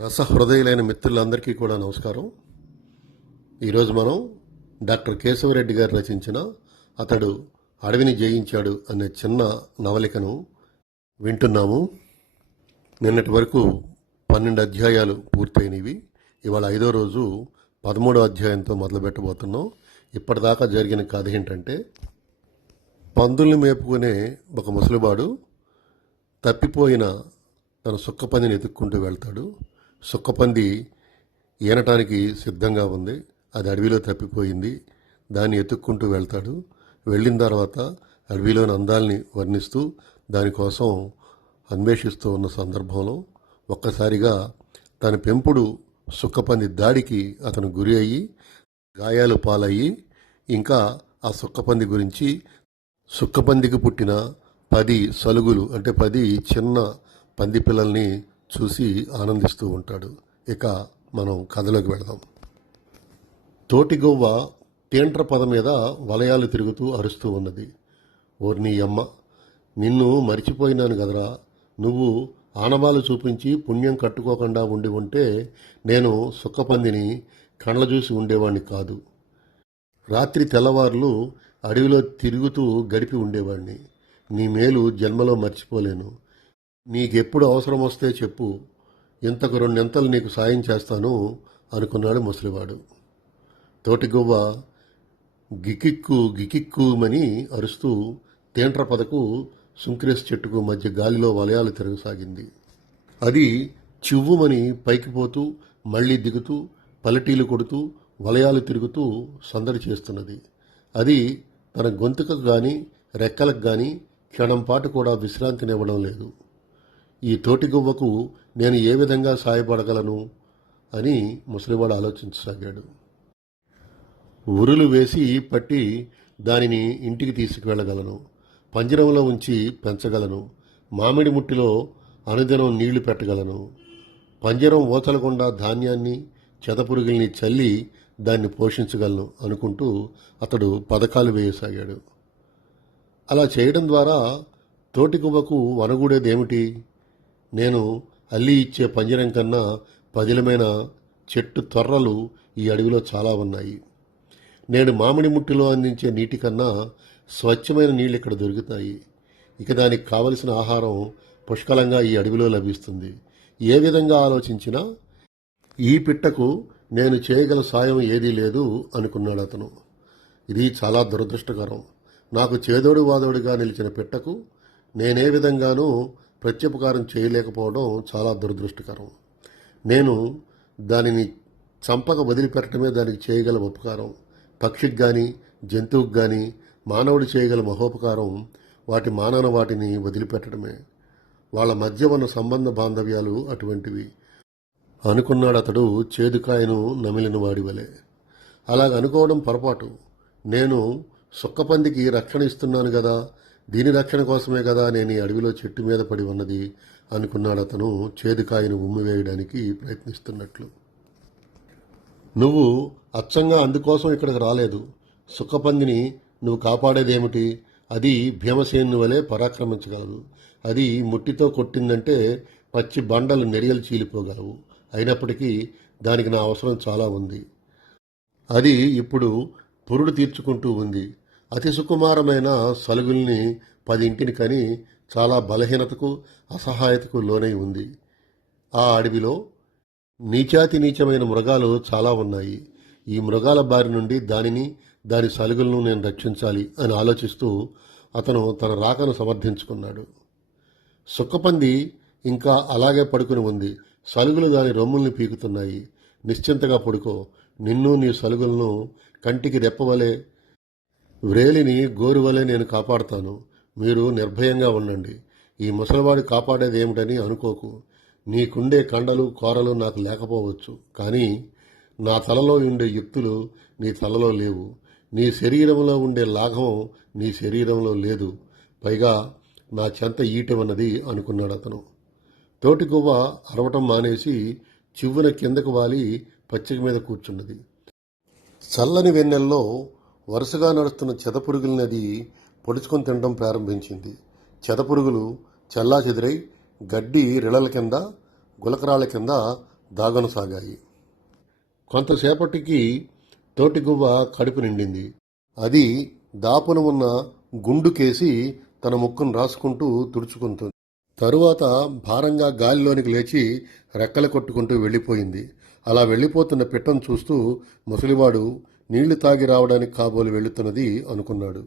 రసహృదయులైన మిత్రులందరికీ కూడా నమస్కారం. ఈరోజు మనం డాక్టర్ కేశవరెడ్డి గారు రచించిన అతడు అడవిని జయించాడు అనే చిన్న నవలికను వింటున్నాము. నిన్నటి వరకు పన్నెండు అధ్యాయాలు పూర్తయినవి. ఇవాళ ఐదో రోజు పదమూడో అధ్యాయంతో మొదలు పెట్టబోతున్నాం ఇప్పటిదాకా జరిగిన కథ ఏంటంటే పందుల్ని మేపుకునే ఒక ముసలివాడు తప్పిపోయిన తన సుక్కపందిని వెతుక్కుంటూ వెళ్తాడు. సుక్కపంది ఈనటానికి సిద్ధంగా ఉంది. అది అడవిలో తప్పిపోయింది. దాన్ని ఎత్తుక్కుంటూ వెళ్తాడు. వెళ్ళిన తర్వాత అడవిలోని అందాల్ని వర్ణిస్తూ దానికోసం అన్వేషిస్తూ ఉన్న సందర్భంలో ఒక్కసారిగా తన పెంపుడు సుక్కపంది దాడికి అతను గురి అయ్యి గాయాలు పాలయ్యి ఇంకా ఆ సుక్కపంది గురించి సుక్కపందికి పుట్టిన పది సలుగులు అంటే పది చిన్న పంది పిల్లల్ని చూసి ఆనందిస్తూ ఉంటాడు. ఇక మనం కథలోకి వెళదాం. తోటి గోవ తేంట్ర పద మీద వలయాలు తిరుగుతూ అరుస్తూ ఉన్నది. ఓర్ని అమ్మ నిన్ను మర్చిపోయినాను కదరా. నువ్వు ఆనవాలు చూపించి పుణ్యం కట్టుకోకుండా ఉండి ఉంటే నేను సుఖపందిని కండ్ల చూసి ఉండేవాణ్ణి కాదు. రాత్రి తెల్లవార్లు అడవిలో తిరుగుతూ గడిపి ఉండేవాణ్ణి. నీ మేలు జన్మలో మర్చిపోలేను. నీకెప్పుడు అవసరం వస్తే చెప్పు. ఇంతకు రెండెంతలు నీకు సాయం చేస్తాను అనుకున్నాడు ముసలివాడు. తోటిగువ్వ గికిక్కు గికిక్కుమని అరుస్తూ తేంట్ర పదకు సుంక్రేస్ చెట్టుకు మధ్య గాలిలో వలయాలు తిరగసాగింది. అది చివ్వుమని పైకి పోతూ మళ్ళీ దిగుతూ పలటీలు కొడుతూ వలయాలు తిరుగుతూ సందడి చేస్తున్నది. అది తన గొంతుకు కానీ రెక్కలకు కానీ క్షణం పాటు కూడా విశ్రాంతినివ్వడం లేదు. ఈ తోటి గువ్వకు నేను ఏ విధంగా సాయపడగలను అని ముసలివాడు ఆలోచించసాగాడు. ఉరులు వేసి పట్టి దానిని ఇంటికి తీసుకువెళ్ళగలను. పంజరంలో ఉంచి పెంచగలను. మామిడి ముట్టిలో అనుదినం నీళ్ళు పెట్టగలను. పంజరం ఓతలకుండా ధాన్యాన్ని చెదపురుగుల్ని చల్లి దాన్ని పోషించగలను అనుకుంటూ అతడు పథకాలు వేయసాగాడు. అలా చేయడం ద్వారా తోటికువ్వకు వనగూడేదేమిటి? నేను అల్లి ఇచ్చే పంజరం కన్నా పదిలమైన చెట్టు తొర్రలు ఈ అడవిలో చాలా ఉన్నాయి. నేను మామిడి ముట్టిలో అందించే నీటి కన్నా స్వచ్ఛమైన నీళ్ళు ఇక్కడ దొరుకుతాయి ఇక దానికి కావలసిన ఆహారం పుష్కలంగా ఈ అడవిలో లభిస్తుంది. ఏ విధంగా ఆలోచించినా ఈ పిట్టకు నేను చేయగల సాయం ఏదీ లేదు అనుకున్నాడు అతను. ఇది చాలా దురదృష్టకరం. నాకు చేదోడు వాదోడుగా నిలిచిన పిట్టకు నేనే విధంగానూ ప్రత్యుపకారం చేయలేకపోవడం చాలా దురదృష్టకరం. నేను దానిని చంపక వదిలిపెట్టడమే దానికి చేయగల ఉపకారం. పక్షికి కానీ జంతువుకి కానీ మానవుడు చేయగల మహోపకారం వాటి మానవ వాటిని వదిలిపెట్టడమే. వాళ్ళ మధ్య ఉన్న సంబంధ బాంధవ్యాలు అటువంటివి. అనుకున్నాడు అతడు చేదుకాయను నమిలిన వాడి వలె. అలాగ అనుకోవడం పొరపాటు. నేను సుక్కపందికి రక్షణ ఇస్తున్నాను కదా దీని రక్షణ కోసమే కదా నేను ఈ అడవిలో చెట్టు మీద పడి ఉన్నది అనుకున్నాడు అతను చేదుకాయను ఉమ్మివేయడానికి ప్రయత్నిస్తున్నట్లు. నువ్వు అచ్చంగా అందుకోసం ఇక్కడికి రాలేదు. సుఖపందిని నువ్వు కాపాడేదేమిటి? అది భీమసేను వలె పరాక్రమించగలదు. అది ముట్టితో కొట్టిందంటే పచ్చి బండలు నెరియలు చీలిపోగలవు అయినప్పటికీ దానికి నా అవసరం చాలా ఉంది. అది ఇప్పుడు పురుడు తీర్చుకుంటూ ఉంది. అతి సుకుమారమైన సలుగుల్ని పది ఇంటిని కని చాలా బలహీనతకు అసహాయతకు లోనై ఉంది. ఆ అడవిలో నీచాతి నీచమైన మృగాలు చాలా ఉన్నాయి. ఈ మృగాల బారి నుండి దానిని దాని సలుగులను నేను రక్షించాలి అని ఆలోచిస్తూ అతను తన రాకను సమర్థించుకున్నాడు. సుక్కపంది ఇంకా అలాగే పడుకుని ఉంది. సలుగులు దాని రొమ్ముల్ని పీకుతున్నాయి. నిశ్చింతగా పడుకో. నిన్ను నీ సలుగులను కంటికి రెప్పవలే వ్రేలిని గోరువలే నేను కాపాడుతాను. మీరు నిర్భయంగా ఉండండి. ఈ ముసలివాడు కాపాడేది ఏమిటని అనుకోకు. నీకుండే కండలు కోరలు నాకు లేకపోవచ్చు. కానీ నా తలలో ఉండే యుక్తులు నీ తలలో లేవు. నీ శరీరంలో ఉండే లాఘవం నీ శరీరంలో లేదు. పైగా నా చెంత ఈటమన్నది అనుకున్నాడు అతను. తోటి గువ్వ అరవటం మానేసి చివ్వున కిందకు వాలి పచ్చిక మీద కూర్చున్నది. చల్లని వెన్నెల్లో వరుసగా నడుస్తున్న చెదపురుగులని అది పొడుచుకొని తినడం ప్రారంభించింది. చెదపురుగులు చల్లా చెదిరై గడ్డి రిళల కింద గులకరాళ్ళ కింద దాగనసాగాయి కొంతసేపటికి తోటిగువ్వ కడుపు నిండింది. అది దాపున ఉన్న గుండుకేసి తన ముక్కును రాసుకుంటూ తుడుచుకుంటుంది. తరువాత భారంగా గాలిలోనికి లేచి రెక్కలు కొట్టుకుంటూ వెళ్ళిపోయింది. అలా వెళ్ళిపోతున్న పిట్టను చూస్తూ ముసలివాడు నీళ్ళు తాగి రావడానికి కాబోలు వెళుతున్నది అనుకున్నాడు.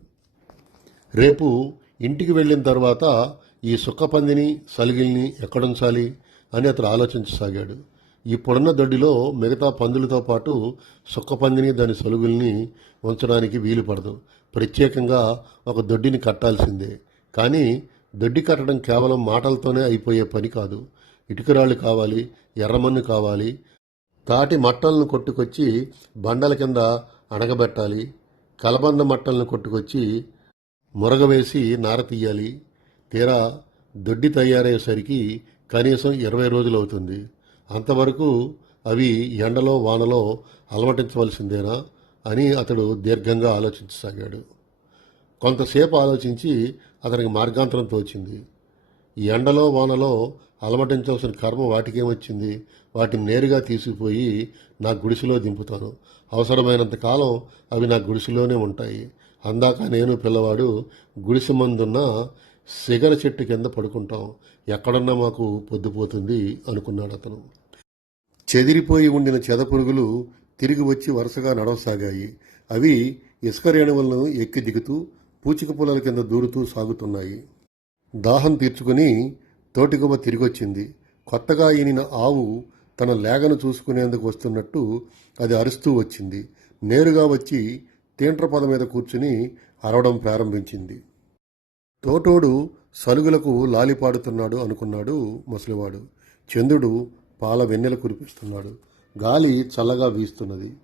రేపు ఇంటికి వెళ్ళిన తర్వాత ఈ సుక్కపందిని సలిగిల్ని ఎక్కడుంచాలి అని అతడు ఆలోచించసాగాడు. ఇప్పుడున్న దొడ్డిలో మిగతా పందులతో పాటు సుక్కపందిని దాని సలుగుల్ని ఉంచడానికి వీలు పడదు ప్రత్యేకంగా ఒక దొడ్డిని కట్టాల్సిందే. కానీ దొడ్డి కట్టడం కేవలం మాటలతోనే అయిపోయే పని కాదు. ఇటుకరాళ్ళు కావాలి ఎర్రమన్ను కావాలి తాటి మట్టలను కొట్టుకొచ్చి బండల కింద అణగబెట్టాలి. కలబంద మట్టలను కొట్టుకొచ్చి మురగవేసి నార తీయాలి. తీరా దొడ్డి తయారయ్యేసరికి కనీసం ఇరవై రోజులు అవుతుంది. అంతవరకు అవి ఎండలో వానలో అలవటించవలసిందేనా అని అతడు దీర్ఘంగా ఆలోచించసాగాడు. కొంతసేపు ఆలోచించి అతనికి మార్గాంతరం తోచింది. ఎండలో వానలో అలమటించవలసిన కర్మ వాటికేమొచ్చింది? వాటిని నేరుగా తీసుకుపోయి నా గుడిసెలో దింపుతాను. అవసరమైనంత కాలం అవి నా గుడిసెలోనే ఉంటాయి. అందాక నేను పిల్లవాడు గుడిసె మందున్న సిగర చెట్టు కింద పడుకుంటాం. ఎక్కడన్నా మాకు పొద్దుపోతుంది అనుకున్నాడు అతను. చెదిరిపోయి ఉండిన చెదపురుగులు తిరిగి వచ్చి వరుసగా నడవసాగాయి. అవి ఇసుక రేణువులను ఎక్కి దిగుతూ పూచిక పొలాల కింద దూరుతూ సాగుతున్నాయి. దాహం తీర్చుకుని తోటిగువ్వ తిరిగొచ్చింది. కొత్తగా ఈనిన ఆవు తన లేగను చూసుకునేందుకు వస్తున్నట్టు అది అరుస్తూ వచ్చింది. నేరుగా వచ్చి తీంట్రపద మీద కూర్చుని అరవడం ప్రారంభించింది. తోటోడు సలుగులకు లాలిపాడుతున్నాడు అనుకున్నాడు ముసలివాడు. చంద్రుడు పాల వెన్నెల కురిపిస్తున్నాడు. గాలి చల్లగా వీస్తున్నది.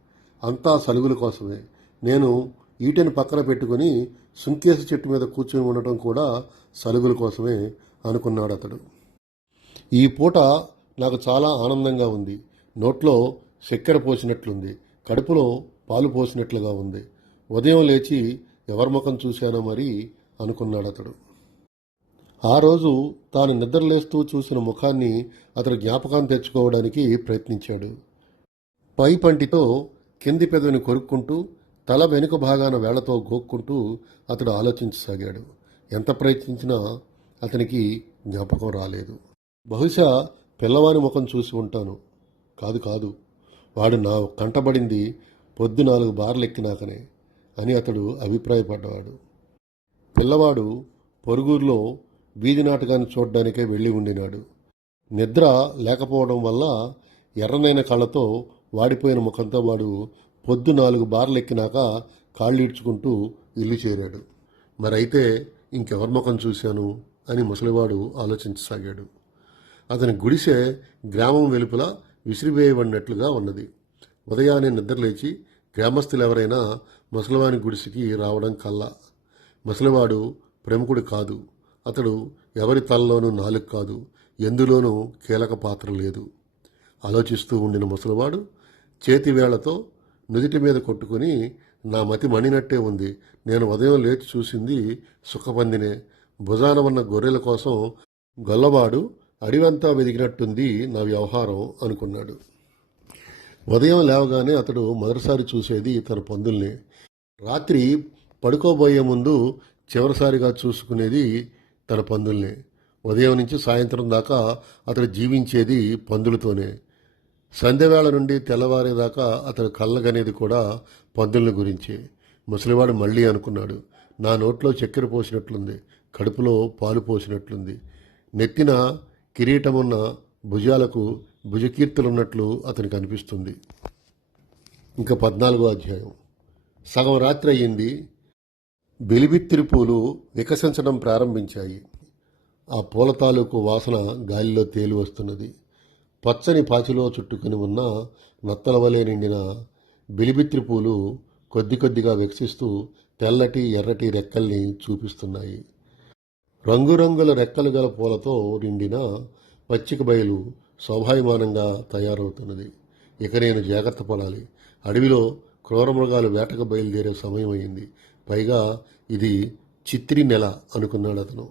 అంతా సలుగుల కోసమే. నేను ఈటెని పక్కన పెట్టుకుని సుంకేసి చెట్టు మీద కూర్చొని ఉండటం కూడా సలుగుల కోసమే అనుకున్నాడు అతడు ఈ పూట నాకు చాలా ఆనందంగా ఉంది. నోట్లో చక్కెర పోసినట్లుంది. కడుపులో పాలు పోసినట్లుగా ఉంది. ఉదయం లేచి ఎవరి ముఖం చూశానో మరి అనుకున్నాడు అతడు ఆ రోజు తాను నిద్రలేస్తూ చూసిన ముఖాన్ని అతడు జ్ఞాపకం తెచ్చుకోవడానికి ప్రయత్నించాడు. పై పంటితో కింది పెదవిని కొరుక్కుంటూ తల వెనుక భాగాన వేళ్ళతో గోక్కుంటూ అతడు ఆలోచించసాగాడు. ఎంత ప్రయత్నించినా అతనికి జ్ఞాపకం రాలేదు. బహుశా పిల్లవాని ముఖం చూసి ఉంటాను. కాదు కాదు. వాడు నా కంటబడింది పొద్దు నాలుగు బార్లు ఎక్కినాకనే అని అతడు అభిప్రాయపడ్డవాడు. పిల్లవాడు పొరుగురులో వీధి నాటకాన్ని చూడడానికే వెళ్ళి ఉండినాడు. నిద్ర లేకపోవడం వల్ల ఎర్రనైన కళ్ళతో వాడిపోయిన ముఖంతో వాడు పొద్దు నాలుగు బార్లు ఎక్కినాక కాళ్ళు ఈడ్చుకుంటూ ఇల్లు చేరాడు. మరైతే ఇంకెవరి ముఖం చూశాను? అని ముసలివాడు ఆలోచించసాగాడు. అతని గుడిసె గ్రామం వెలుపల విసిరివేయబడినట్లుగా ఉన్నది. ఉదయాన్నే నిద్రలేచి గ్రామస్తులు ఎవరైనా ముసలివాని గుడిసెకి రావడం కల్లా. ముసలివాడు ప్రముఖుడు కాదు. అతడు ఎవరి తలలోనూ నాలుగు కాదు. ఎందులోనూ కీలక పాత్ర లేదు. ఆలోచిస్తూ ఉండిన ముసలివాడు చేతివేళ్ళతో నుదిటి మీద కొట్టుకుని నా మతి మణినట్టే ఉంది. నేను ఉదయం లేచి చూసింది సుఖపందినే. భుజాన ఉన్న గొర్రెల కోసం గొల్లవాడు అడివంతా వెదిగినట్టుంది నా వ్యవహారం అనుకున్నాడు. ఉదయం లేవగానే అతడు మొదటిసారి చూసేది తన పందుల్ని. రాత్రి పడుకోబోయే ముందు చివరిసారిగా చూసుకునేది తన పందుల్ని. ఉదయం నుంచి సాయంత్రం దాకా అతడు జీవించేది పందులతోనే. సంధ్యవేళ నుండి తెల్లవారేదాకా అతడు కళ్ళగనేది కూడా పందుల్ని గురించి. ముసలివాడు మళ్ళీ అనుకున్నాడు నా నోట్లో చక్కెర పోసినట్లుంది. కడుపులో పాలు పోసినట్లుంది. నెత్తిన కిరీటమున్న భుజాలకు భుజకీర్తులున్నట్లు అతనికి అనిపిస్తుంది. ఇంకా పద్నాలుగో అధ్యాయం. సగం రాత్రి అయ్యింది. బెలిబిత్తిరి పూలు వికసించడం ప్రారంభించాయి. ఆ పూల తాలూకు వాసన గాలిలో తేలి వస్తున్నది. పచ్చని పాచిలో చుట్టుకుని ఉన్న నత్తల వలె నిండిన బిలిబిత్రి పూలు కొద్ది కొద్దిగా వికసిస్తూ తెల్లటి ఎర్రటి రెక్కల్ని చూపిస్తున్నాయి. రంగురంగుల రెక్కలు గల పూలతో నిండిన పచ్చిక బయలు శోభాయమానంగా తయారవుతున్నది. ఇక నేను జాగ్రత్త పడాలి. అడవిలో క్రూరమృగాలు వేటకు బయలుదేరే సమయం అయింది పైగా ఇది చిత్రి నెల అనుకున్నాడు అతను.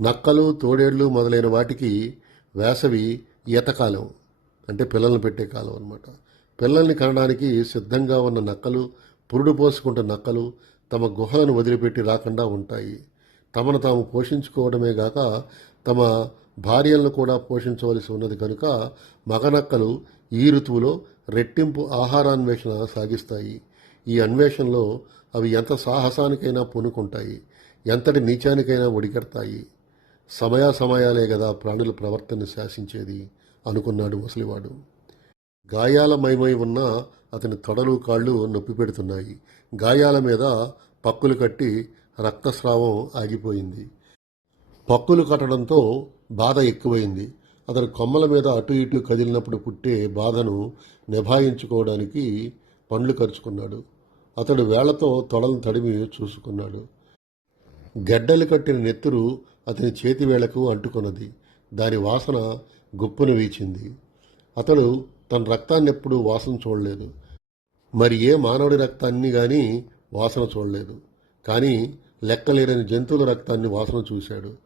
నక్కలు తోడేళ్ళు మొదలైన వాటికి వేసవి ఈతకాలం అంటే పిల్లల్ని పెట్టే కాలం అనమాట పిల్లల్ని కనడానికి సిద్ధంగా ఉన్న నక్కలు పురుడు పోసుకుంటున్న నక్కలు తమ గుహలను వదిలిపెట్టి రాకుండా ఉంటాయి. తమను తాము పోషించుకోవడమే గాక తమ భార్యలను కూడా పోషించవలసి ఉన్నది కనుక మగనక్కలు ఈ ఋతువులో రెట్టింపు ఆహారాన్వేషణ సాగిస్తాయి. ఈ అన్వేషణలో అవి ఎంత సాహసానికైనా పూనుకుంటాయి ఎంతటి నీచానికైనా ఒడిగడతాయి. సమయాసమయాలే కదా ప్రాణుల ప్రవర్తన శాసించేది అనుకున్నాడు ముసలివాడు. గాయాల మైమై ఉన్న అతని తొడలు కాళ్ళు నొప్పి పెడుతున్నాయి గాయాల మీద పక్కులు కట్టి రక్తస్రావం ఆగిపోయింది. పక్కులు కట్టడంతో బాధ ఎక్కువైంది. అతడు కొమ్మల మీద అటు ఇటు కదిలినప్పుడు పుట్టే బాధను నిభాయించుకోవడానికి పండ్లు ఖర్చుకున్నాడు అతడు వేళ్ళతో తొడలను తడిమి చూసుకున్నాడు. గడ్డలు కట్టిన నెత్తురు అతని చేతి వేళకు అంటుకున్నది. దాని వాసన గుప్పును వీచింది. అతడు తన రక్తాన్ని ఎప్పుడూ వాసన చూడలేదు. మరి ఏ మానవుడి రక్తాన్ని కానీ వాసన చూడలేదు. కానీ లెక్కలేనని జంతువుల రక్తాన్ని వాసన చూశాడు.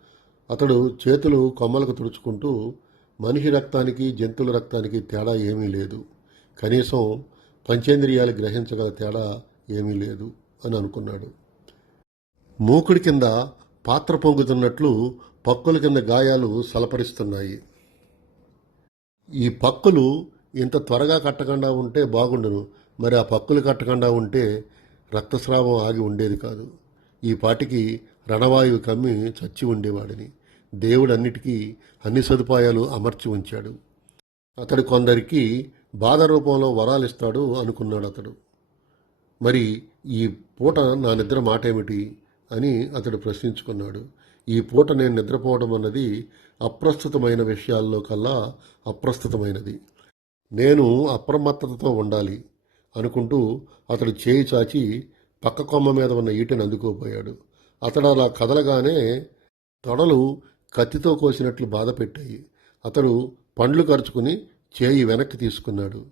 అతడు చేతులు కొమ్మలకు తుడుచుకుంటూ మనిషి రక్తానికి జంతువుల రక్తానికి తేడా ఏమీ లేదు. కనీసం పంచేంద్రియాలు గ్రహించగల తేడా ఏమీ లేదు అని అనుకున్నాడు. మూకుడి కింద పాత్ర పొంగుతున్నట్లు పక్కుల కింద గాయాలు సలపరిస్తున్నాయి. ఈ పక్కులు ఇంత త్వరగా కట్టకుండా ఉంటే బాగుండును. మరి ఆ పక్కులు కట్టకుండా ఉంటే రక్తస్రావం ఆగి ఉండేది కాదు. ఈ పాటికి రణవాయువు కమ్మి చచ్చి ఉండేవాడిని. దేవుడు అన్నిటికీ అన్ని సదుపాయాలు అమర్చి ఉంచాడు. అతడు కొందరికి బాధ రూపంలో వరాలు ఇస్తాడు అనుకున్నాడు అతడు. మరి ఈ పూట నా నిద్ర మాట ఏమిటి అని అతడు ప్రశ్నించుకున్నాడు. ఈ పూట నేను నిద్రపోవడం అన్నది అప్రస్తుతమైన విషయాల్లో కల్లా అప్రస్తుతమైనది. నేను అప్రమత్తతతో ఉండాలి. అనుకుంటూ అతడు చేయి చాచి పక్క కొమ్మ మీద ఉన్న ఈటను అందుకోపోయాడు అతడు అలా కదలగానే తొడలు కత్తితో కోసినట్లు బాధ పెట్టాయి. అతడు పండ్లు ఖర్చుకుని చేయి వెనక్కి తీసుకున్నాడు.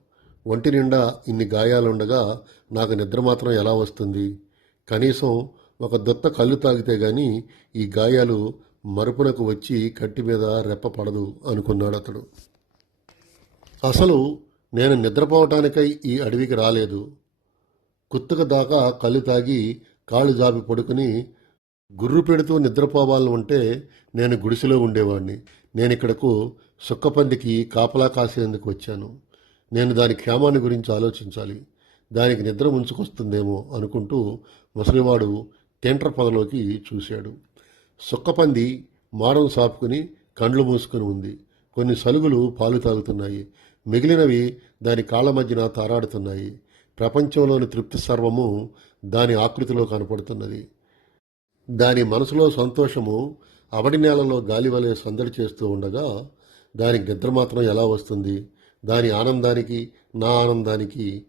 ఒంటి నిండా ఇన్ని గాయాలుండగా నాకు నిద్ర మాత్రం ఎలా వస్తుంది? కనీసం ఒక దొత్త కళ్ళు తాగితే గాని ఈ గాయాలు మరుపునకు వచ్చి కట్టి మీద రెప్పపడదు అనుకున్నాడు అతడు అసలు నేను నిద్రపోవటానికై ఈ అడవికి రాలేదు. కుత్తక దాకా కళ్ళు తాగి కాళ్ళు జాపి పడుకుని గుర్రు పెడుతూ నిద్రపోవాలని ఉంటే నేను గుడిసెలో ఉండేవాడిని నేను ఇక్కడకు సుక్కపందికి కాపలా కాసేందుకు వచ్చాను. నేను దాని క్షేమాన్ని గురించి ఆలోచించాలి. దానికి నిద్ర ముంచుకొస్తుందేమో అనుకుంటూ ముసలివాడు టెంటర్ పొదలోకి చూశాడు. సుక్కపంది మారం సాపుకుని కండ్లు మూసుకుని ఉంది. కొన్ని సలుగులు పాలు తాగుతున్నాయి. మిగిలినవి దాని కాళ్ళ మధ్యన తారాడుతున్నాయి. ప్రపంచంలోని తృప్తి సర్వము దాని ఆకృతిలో కనపడుతున్నది. దాని మనసులో సంతోషము అవడి నేలలో గాలి వలె సందడి చేస్తూ ఉండగా దాని నిద్ర మాత్రం ఎలా వస్తుంది? దాని ఆనందానికి నా ఆనందానికి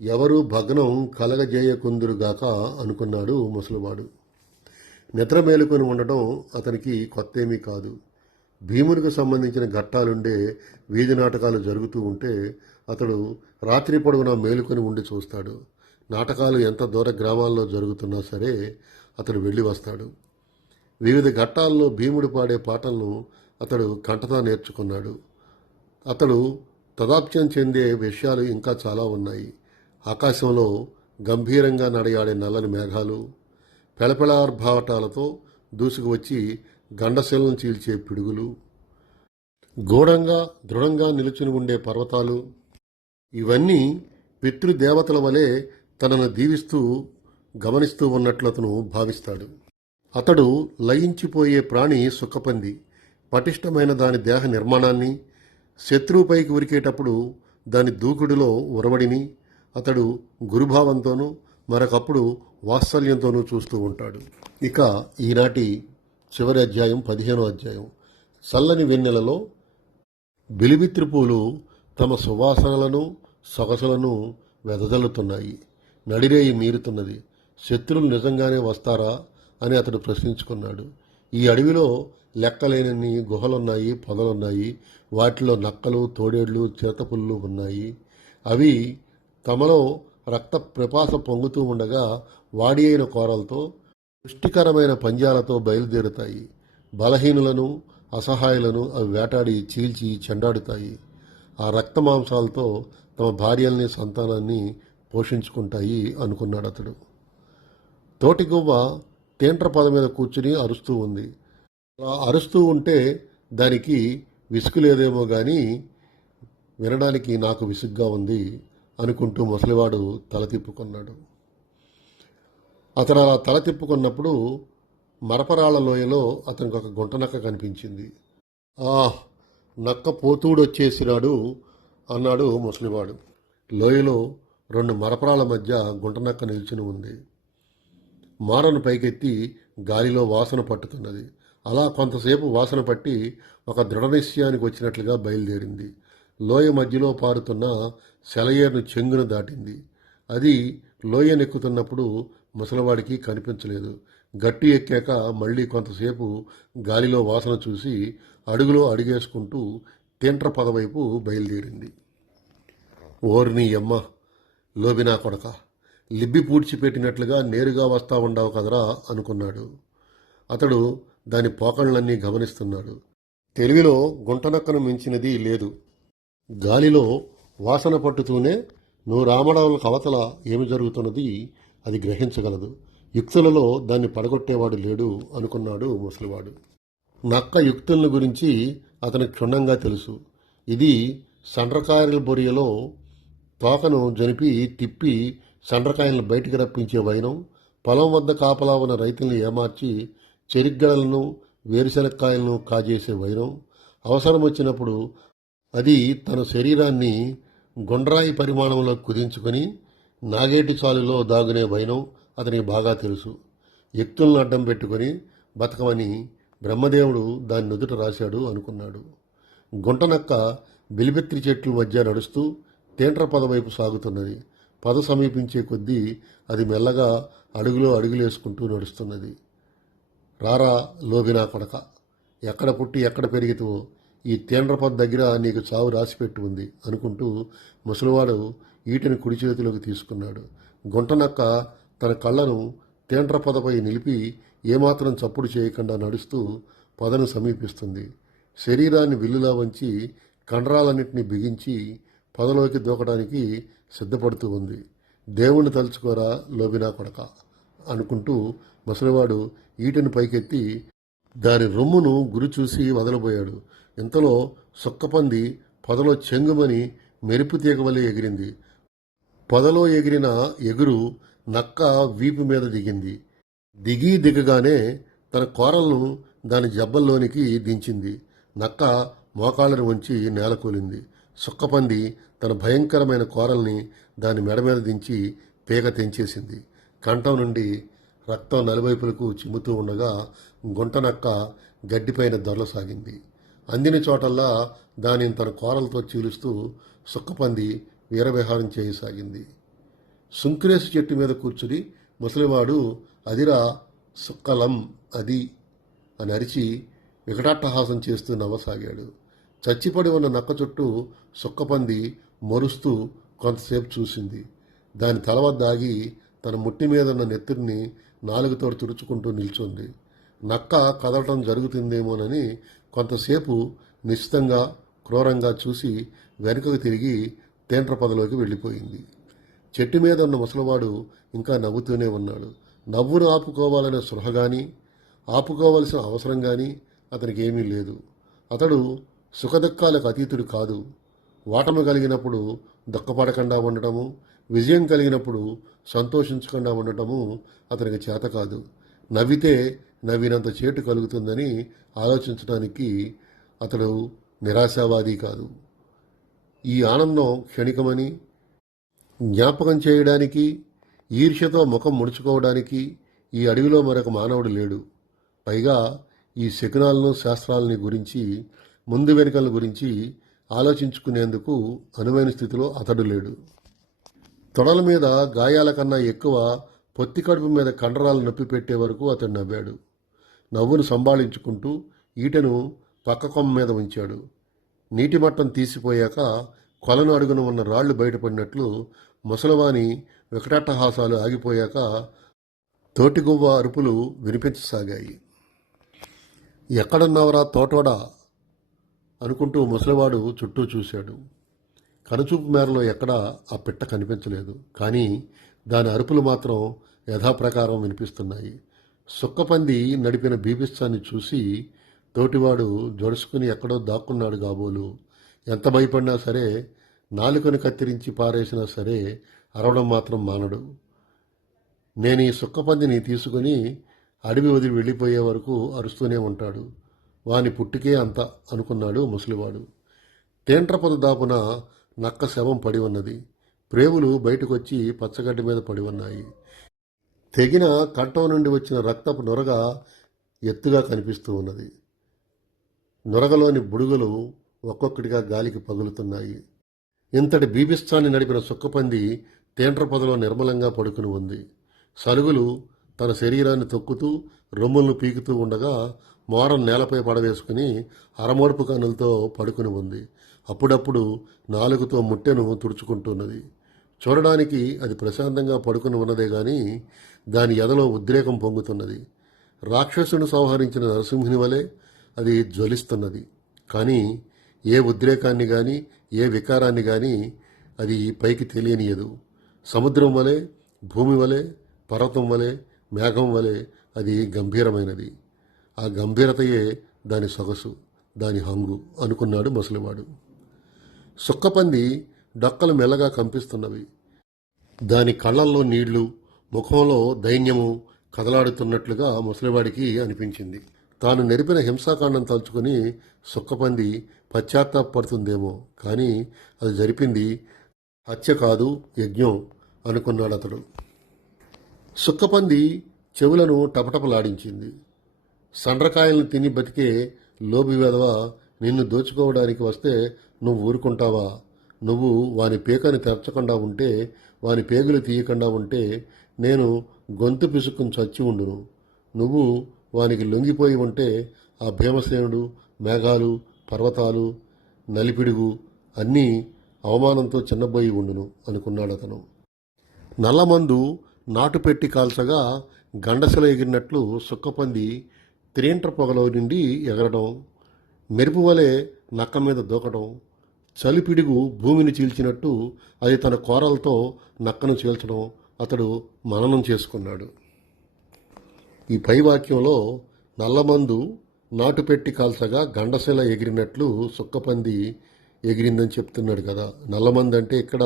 ఎవరు భగ్నం కలగజేయకుందురుగాక అనుకున్నాడు ముసలివాడు. నిద్ర మేలుకొని ఉండటం అతనికి కొత్తేమీ కాదు. భీమునికి సంబంధించిన ఘట్టాలుండే వీధి నాటకాలు జరుగుతూ ఉంటే అతడు రాత్రి పొడవునా మేలుకొని ఉండి చూస్తాడు. నాటకాలు ఎంత దూర గ్రామాల్లో జరుగుతున్నా సరే అతడు వెళ్ళి వస్తాడు. వివిధ ఘట్టాల్లో భీముడు పాడే పాటలను అతడు కంటతా నేర్చుకున్నాడు. అతడు తదాప్యం చెందే విషయాలు ఇంకా చాలా ఉన్నాయి. ఆకాశంలో గంభీరంగా నడయాడే నల్లని మేఘాలు పెళపెళార్భావటాలతో దూసుకు వచ్చి గండశీలను చీల్చే పిడుగులు గూఢంగా దృఢంగా నిలుచుని ఉండే పర్వతాలు ఇవన్నీ పితృదేవతల వలె తనను దీవిస్తూ గమనిస్తూ ఉన్నట్లు అతను భావిస్తాడు. అతడు లయించిపోయే ప్రాణి సుఖపంది. పటిష్టమైన దాని దేహ నిర్మాణాన్ని శత్రువుపైకి ఉరికేటప్పుడు దాని దూకుడులో ఉరవడిని అతడు గురుభావంతోనూ మరొకప్పుడు వాత్సల్యంతోనూ చూస్తూ ఉంటాడు. ఇక ఈనాటి చివరి అధ్యాయం పదిహేనో అధ్యాయం. చల్లని వెన్నెలలో బిలిబిత్రి పూలు తమ సువాసనలను సొగసులను వెదజల్లుతున్నాయి. నడిరేయి మీరుతున్నది. శత్రువులు నిజంగానే వస్తారా అని అతడు ప్రశ్నించుకున్నాడు. ఈ అడవిలో లెక్కలేనన్ని గుహలున్నాయి పొదలున్నాయి. వాటిలో నక్కలు తోడేళ్ళు చిరతపుల్లు ఉన్నాయి. అవి తమలో రక్త ప్రపాస పొంగుతూ ఉండగా వాడి అయిన కోరలతో దృష్టికరమైన పంజాలతో బయలుదేరుతాయి. బలహీనులను అసహాయులను అవి వేటాడి చీల్చి చెండాడుతాయి. ఆ రక్త మాంసాలతో తమ భార్యల్ని సంతానాన్ని పోషించుకుంటాయి అనుకున్నాడు అతడు. తోటి గువ్వ తేంట్ర పద మీద కూర్చుని అరుస్తూ ఉంది. అలా అరుస్తూ ఉంటే దానికి విసుగు లేదేమో కానీ వినడానికి నాకు విసుగ్గా ఉంది అనుకుంటూ ముసలివాడు తల తిప్పుకున్నాడు. అతను అలా తల తిప్పుకున్నప్పుడు మరపరాళ్ళ లోయలో అతనికి ఒక గుంటనక్క కనిపించింది. ఆ నక్క పోతూడొచ్చేసినాడు అన్నాడు ముసలివాడు. లోయలో రెండు మరపరాల మధ్య గుంటనక్క నిల్చుని ఉంది. మారను పైకెత్తి గాలిలో వాసన పట్టుతున్నది అలా కొంతసేపు వాసన పట్టి ఒక దృఢ నిశ్చయానికి వచ్చినట్లుగా బయలుదేరింది. లోయ మధ్యలో పారుతున్న సెలయేరును చెంగును దాటింది. అది లోయ నెక్కుతున్నప్పుడు ముసలివాడికి కనిపించలేదు. గట్టి ఎక్కాక మళ్ళీ కొంతసేపు గాలిలో వాసన చూసి అడుగులో అడిగేసుకుంటూ తింట్ర పదవైపు బయలుదేరింది. ఓర్ని అమ్మ లోబినా కొడక లిబ్బి పూడ్చిపెట్టినట్లుగా నేరుగా వస్తా ఉండవు కదరా అనుకున్నాడు. అతడు దాని పోకళ్ళన్నీ గమనిస్తున్నాడు. తెలివిలో గుంటనక్కను మించినది లేదు. గాలిలో వాసన పట్టుతూనే నువ్వు రామడవుల అవతల ఏమి జరుగుతున్నది? అది గ్రహించగలదు. యుక్తులలో దాన్ని పడగొట్టేవాడు లేడు అనుకున్నాడు ముసలివాడు. నక్క యుక్తులను గురించి అతనికి క్షుణ్ణంగా తెలుసు. ఇది సండ్రకాయల బొరియలో తోకను జనిపి తిప్పి సండ్రకాయలను బయటికి రప్పించే వైనం పొలం వద్ద కాపలా ఉన్న రైతులను ఏమార్చి చెరిగ్గడలను వేరుశనక్కాయలను కాజేసే వైనం. అవసరం వచ్చినప్పుడు అది తన శరీరాన్ని గుండ్రాయి పరిమాణంలో కుదించుకొని నాగేటి చాలులో దాగునే భయనం అతనికి బాగా తెలుసు. ఎత్తులను అడ్డం పెట్టుకొని బతకమని బ్రహ్మదేవుడు దాని నుదుట రాశాడు అనుకున్నాడు. గుంటనక్క బిలిబెత్తి చెట్ల మధ్య నడుస్తూ తేంట్ర పద వైపు సాగుతున్నది. పద సమీపించే కొద్దీ అది మెల్లగా అడుగులో అడుగులేసుకుంటూ నడుస్తున్నది. రారా లోబినా కొడక ఎక్కడ పుట్టి ఎక్కడ పెరిగితువో ఈ తేండ్రపద దగ్గర నీకు చావు రాసిపెట్టి ఉంది అనుకుంటూ ముసలివాడు ఈటని కుడి చేతిలోకి తీసుకున్నాడు. గుంటనక్క తన కళ్ళను తేండ్రపదపై నిలిపి ఏమాత్రం చప్పుడు చేయకుండా నడుస్తూ పదను సమీపిస్తుంది. శరీరాన్ని విల్లులా వంచి కండరాలన్నింటినీ బిగించి పదలోకి దూకడానికి సిద్ధపడుతూ ఉంది. దేవుణ్ణి తలుచుకోరా లోబినా కొడక అనుకుంటూ ముసలివాడు ఈటని పైకెత్తి దాని రొమ్మును గురి చూసి వదలబోయాడు. ఇంతలో సుక్కపంది పొదలో చెంగుమని మెరుపు తీగ వలె ఎగిరింది. పొదలో ఎగిరిన ఎగురు నక్క వీపు మీద దిగింది. దిగి దిగగానే తన కోరలను దాని జబ్బల్లోనికి దించింది. నక్క మోకాళ్ళను ఉంచి నేలకూలింది. సుక్కపంది తన భయంకరమైన కోరల్ని దాని మెడ మీద దించి పేగ తెంచేసింది. కంఠం నుండి రక్తం నలువైపులకు చిమ్ముతూ ఉండగా గుంటనక్క గడ్డిపైన దొరలసాగింది అందిన చోటల్లా దానిని తన కోరలతో చీలుస్తూ సుక్కపంది వీరవిహారం చేయసాగింది. సుంక్రేసు చెట్టు మీద కూర్చుని ముసలివాడు అదిరా సుక్కలం అది అని అరిచి వికటాట్టహాసం చేస్తూ నవ్వసాగాడు. చచ్చిపడి ఉన్న నక్క చుట్టూ సుక్కపంది మరుస్తూ కొంతసేపు చూసింది. దాని తల వద్ద ఆగి తన ముట్టి మీద ఉన్న నెత్తురిని నాలుగుతో తుడుచుకుంటూ నిల్చుంది. నక్క కదలటం జరుగుతుందేమోనని కొంతసేపు నిశ్చితంగా క్రూరంగా చూసి వెనుకకు తిరిగి తేంట్ర పదలోకి వెళ్ళిపోయింది. చెట్టు మీద ఉన్న ముసలివాడు ఇంకా నవ్వుతూనే ఉన్నాడు. నవ్వును ఆపుకోవాలనే సృహ కానీ ఆపుకోవలసిన అవసరం కానీ అతనికి ఏమీ లేదు. అతడు సుఖదుఖాలకు అతీతుడు కాదు. ఓటమి కలిగినప్పుడు దుఃఖపడకుండా ఉండటము విజయం కలిగినప్పుడు సంతోషించకుండా ఉండటము అతనికి చేత కాదు. నవ్వితే నవ్వినంత చేటు కలుగుతుందని ఆలోచించడానికి అతడు నిరాశావాది కాదు. ఈ ఆనందం క్షణికమని జ్ఞాపకం చేయడానికి ఈర్ష్యతో ముఖం ముడుచుకోవడానికి ఈ అడవిలో మరొక మానవుడు లేడు. పైగా ఈ శకునాలను శాస్త్రాలని గురించి ముందు వెనుకల గురించి ఆలోచించుకునేందుకు అనువైన స్థితిలో అతడు లేడు. తొడల మీద గాయాల కన్నా ఎక్కువ పొత్తి కడుపు మీద కండరాలు నొప్పి పెట్టే వరకు అతడు నవ్వాడు. నవ్వును సంభాళించుకుంటూ ఈటను పక్క కొమ్మ మీద ఉంచాడు. నీటి మట్టం తీసిపోయాక కొలను అడుగున ఉన్న రాళ్ళు బయటపడినట్లు ముసలవాణి వికటాట్టహాసాలు ఆగిపోయాక తోటిగువ్వ అరుపులు వినిపించసాగాయి. ఎక్కడున్నావరా తోటోడా అనుకుంటూ ముసలివాడు చుట్టూ చూశాడు. కనుచూపు మేరలో ఎక్కడా ఆ పిట్ట కనిపించలేదు. కానీ దాని అరుపులు మాత్రం యథాప్రకారం వినిపిస్తున్నాయి. సుక్కపంది నడిపిన బీభిస్తాన్ని చూసి తోటివాడు జడుసుకుని ఎక్కడో దాక్కున్నాడు కాబోలు. ఎంత భయపడినా సరే నాలుకను కత్తిరించి పారేసినా సరే అరవడం మాత్రం మానడు. నేను ఈ సుక్కపందిని తీసుకుని అడవి వదిలి వెళ్ళిపోయే వరకు అరుస్తూనే ఉంటాడు. వాని పుట్టికే అంత అనుకున్నాడు ముసలివాడు. తేంట్రపద దాపున నక్క శవం పడి ఉన్నది. ప్రేవులు బయటకొచ్చి పచ్చగడ్డి మీద పడి ఉన్నాయి. తెగిన కంఠం నుండి వచ్చిన రక్తపు నొరగ ఎత్తుగా కనిపిస్తూ ఉన్నది. నొరగలోని బుడుగలు ఒక్కొక్కటిగా గాలికి పగులుతున్నాయి. ఇంతటి బీభిస్తాన్ని నడిపిన సుక్కపంది తేండ్రపదలో నిర్మలంగా పడుకుని ఉంది. సరుగులు తన శరీరాన్ని తొక్కుతూ రొమ్ములను పీకుతూ ఉండగా మోరం నేలపై పడవేసుకుని అరమోడుపు కన్నులతో పడుకుని ఉంది. అప్పుడప్పుడు నాలుగుతో ముట్టెను తుడుచుకుంటున్నది. చూడడానికి అది ప్రశాంతంగా పడుకుని ఉన్నదే కానీ దాని ఎదలో ఉద్రేకం పొంగుతున్నది. రాక్షసును సంహరించిన నరసింహుని వలె అది జ్వలిస్తున్నది. కానీ ఏ ఉద్రేకాన్ని కానీ ఏ వికారాన్ని కానీ అది పైకి తెలియనియదు. సముద్రం వలె భూమి వలె పర్వతం వలె మేఘం వలె అది గంభీరమైనది. ఆ గంభీరతయే దాని సొగసు దాని హంగు అనుకున్నాడు ముసలివాడు. సుక్కపంది డొక్కలు మెల్లగా కంపిస్తున్నవి. దాని కళ్ళల్లో నీళ్ళు ముఖంలో దైన్యము కదలాడుతున్నట్లుగా ముసలివాడికి అనిపించింది. తాను నెరిపిన హింసాకాండం తలుచుకొని సుక్కపంది పశ్చాత్తాపడుతుందేమో కానీ అది జరిపింది హత్య కాదు యజ్ఞం అనుకున్నాడు అతడు. సుక్కపంది చెవులను టపటపలాడించింది. సండ్రకాయలను తిని బతికే లోబి వెధవ నిన్ను దోచుకోవడానికి వస్తే నువ్వు ఊరుకుంటావా? నువ్వు వాని పేకను తెరచకుండా ఉంటే వాని పేగులు తీయకుండా ఉంటే నేను గొంతు పిసుకుని చచ్చి ఉండును. నువ్వు వానికి లొంగిపోయి ఉంటే ఆ భీమసేనుడు మేఘాలు పర్వతాలు నలిపిడుగు అన్నీ అవమానంతో చిన్నబోయి ఉండును అనుకున్నాడు అతను నల్లమందు నాటు పెట్టి కాల్చగా గండసెల ఎగిరినట్లు సుక్కపంది త్రేంట్ర పొగలో నుండి ఎగరడం మెరుపు వలె నక్క మీద దూకడం చలిపిడుగు భూమిని చీల్చినట్టు అది తన కోరలతో నక్కను చీల్చడం అతడు మననం చేసుకున్నాడు. ఈ పైవాక్యంలో నల్లమందు నాటు పెట్టి కాల్చగా గండశిల ఎగిరినట్లు సుక్కపంది ఎగిరిందని చెప్తున్నాడు కదా. నల్లమంది అంటే ఇక్కడ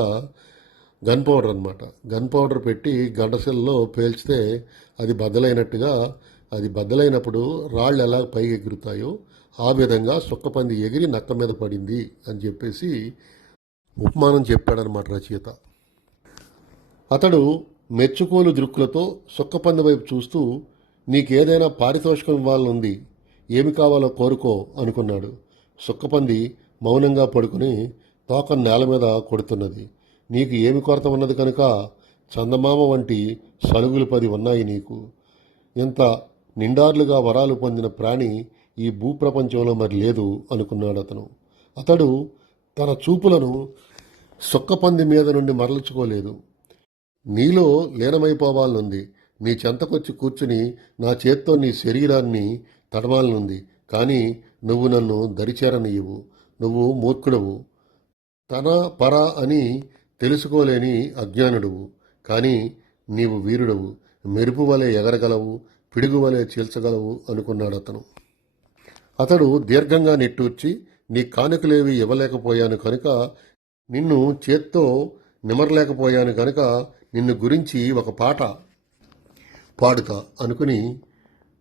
గన్ పౌడర్ అనమాట గన్ పౌడర్ పెట్టి గండశిలలో పేల్చితే అది బద్దలైనట్టుగా అది బద్దలైనప్పుడు రాళ్ళు ఎలా పైకి ఎగురుతాయో ఆ విధంగా సుక్కపంది ఎగిరి నక్క మీద పడింది అని చెప్పేసి ఉపమానం చెప్పాడనమాట రచయిత. అతడు మెచ్చుకోలు దృక్కులతో సుక్కపంది వైపు చూస్తూ నీకేదైనా పారితోషికం ఇవ్వాలనుంది ఏమి కావాలో కోరుకో అనుకున్నాడు. సుక్కపంది మౌనంగా పడుకుని తోక నేల మీద కొడుతున్నది. నీకు ఏమి కొరత ఉన్నది కనుక చందమామ వంటి సలుగులు పది ఉన్నాయి నీకు. ఇంత నిండార్లుగా వరాలు పొందిన ప్రాణి ఈ భూప్రపంచంలో మరి లేదు అనుకున్నాడు అతను. అతడు తన చూపులను సుక్కపంది మీద నుండి మరల్చుకోలేదు. నీలో లీనమైపోవాలనుంది. నీ చెంతకొచ్చి కూర్చుని నా చేత్తో నీ శరీరాన్ని తడవాలనుంది కానీ నువ్వు నన్ను దరిచేరనీయవు నువ్వు మూర్ఖుడవు. తన పర అని తెలుసుకోలేని అజ్ఞానుడువు. కానీ నీవు వీరుడవు. మెరుపు వలె ఎగరగలవు. పిడుగు వలె చీల్చగలవు అనుకున్నాడు అతను అతడు దీర్ఘంగా నిట్టూర్చి నీ కానుకలేవి ఇవ్వలేకపోయాను కనుక నిన్ను చేత్తో నిమరలేకపోయాను కనుక నిన్ను గురించి ఒక పాట పాడుతా అనుకుని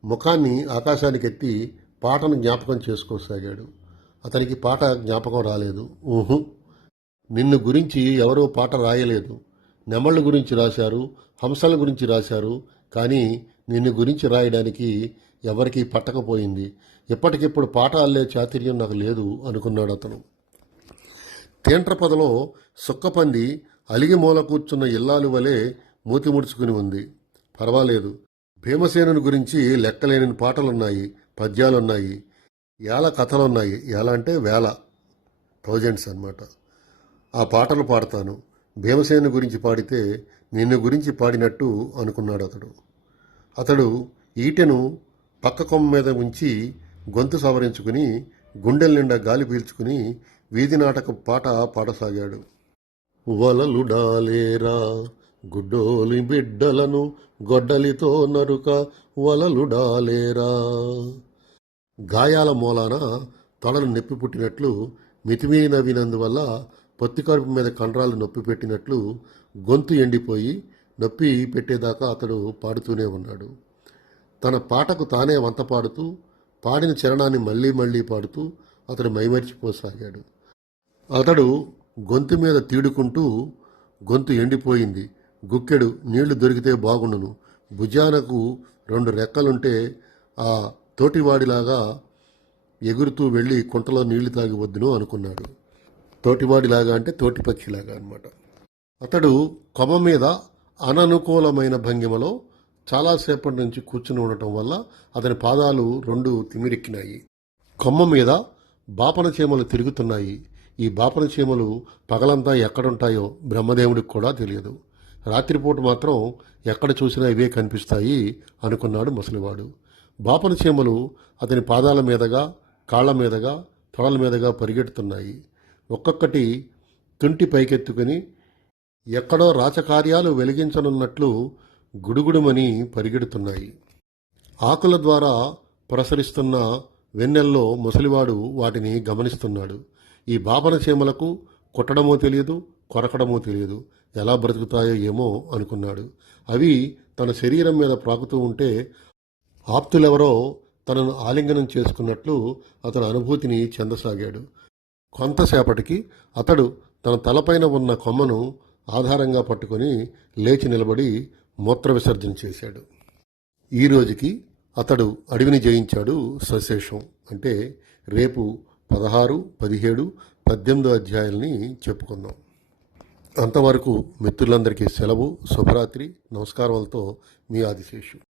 ముఖాన్ని ఆకాశానికెత్తి పాటను జ్ఞాపకం చేసుకోసాగాడు. అతనికి పాట జ్ఞాపకం రాలేదు. ఊహు. నిన్ను గురించి ఎవరో పాట రాయలేదు. నెమళ్ళ గురించి రాశారు హంసల గురించి రాశారు కానీ నిన్ను గురించి రాయడానికి ఎవరికీ పట్టకపోయింది. ఇప్పటికిప్పుడు పాట అల్లే చాతుర్యం నాకు లేదు అనుకున్నాడు అతను. తేంట్రపదలో సుక్కపంది అలిగి మూల కూర్చున్న ఇల్లాలు వలె మూతి ముడుచుకుని ఉంది. పర్వాలేదు. భీమసేనుని గురించి లెక్కలేని పాటలున్నాయి పద్యాలున్నాయి ఏల కథలున్నాయి ఎలా అంటే వేల థౌజండ్స్ అన్నమాట. ఆ పాటలు పాడతాను. భీమసేను గురించి పాడితే నిన్ను గురించి పాడినట్టు అనుకున్నాడు అతడు. అతడు ఈటెను పక్క కొమ్మ మీద ఉంచి గొంతు సవరించుకుని గుండెల నిండా గాలి పీల్చుకుని వీధి నాటక పాట పాడసాగాడు. వలలు డాలేరా గుడ్డోలి బిడ్డలను గొడ్డలితో నరుక వలలు డాలేరా గాయాల మూలాన తొడలు నొప్పి పుట్టినట్లు మితిమీరి నవ్వినందువల్ల పొత్తికడుపు మీద కండరాలు నొప్పి పెట్టినట్లు గొంతు ఎండిపోయి నొప్పి పెట్టేదాకా అతడు పాడుతూనే ఉన్నాడు. తన పాటకు తానే వంత పాడుతూ పాడిన చరణాన్ని మళ్ళీ మళ్ళీ పాడుతూ అతడు మైమరిచిపోసాగాడు. అతడు గొంతు మీద తీడుకుంటూ గొంతు ఎండిపోయింది. గుక్కెడు నీళ్ళు దొరికితే బాగుండును. భుజానకు రెండు రెక్కలుంటే ఆ తోటివాడిలాగా ఎగురుతూ వెళ్ళి కుంటలో నీళ్ళు తాగి వద్దును అనుకున్నాడు. తోటివాడిలాగా అంటే తోటి పక్షిలాగా అనమాట అతడు కొమ్మ మీద అననుకూలమైన భంగిమలో చాలాసేపటి నుంచి కూర్చుని ఉండటం వల్ల అతని పాదాలు రెండు తిమిరెక్కినాయి కొమ్మ మీద బాపన చీమలు తిరుగుతున్నాయి. ఈ బాపన చీమలు పగలంతా ఎక్కడుంటాయో బ్రహ్మదేవుడికి కూడా తెలియదు. రాత్రిపూట మాత్రం ఎక్కడ చూసినా ఇవే కనిపిస్తాయి అనుకున్నాడు ముసలివాడు. బాపన చీమలు అతని పాదాల మీదగా కాళ్ళ మీదగా తొడల మీదగా పరిగెడుతున్నాయి. ఒక్కొక్కటి తుంటి పైకెత్తుకుని ఎక్కడో రాచకార్యాలు వెలిగించనున్నట్లు గుడుగుడుమని పరిగెడుతున్నాయి. ఆకుల ద్వారా ప్రసరిస్తున్న వెన్నెల్లో ముసలివాడు వాటిని గమనిస్తున్నాడు. ఈ బాపన చీమలకు కొట్టడమో తెలియదు కొరకడమో తెలియదు. ఎలా బ్రతుకుతాయో ఏమో అనుకున్నాడు. అవి తన శరీరం మీద ప్రాకుతూ ఉంటే ఆప్తులెవరో తనను ఆలింగనం చేసుకున్నట్లు అతని అనుభూతిని చెందసాగాడు. కొంతసేపటికి అతడు తన తలపైన ఉన్న కొమ్మను ఆధారంగా పట్టుకొని లేచి నిలబడి మూత్ర విసర్జన చేశాడు. ఈ రోజుకి అతడు అడవిని జయించాడు సశేషం. అంటే రేపు పదహారు పదిహేడు పద్దెనిమిదో అధ్యాయాల్ని చెప్పుకుందాం. అంతవరకు మిత్రులందరికీ సెలవు శుభరాత్రి నమస్కారాలతో మీ ఆదిశేషు.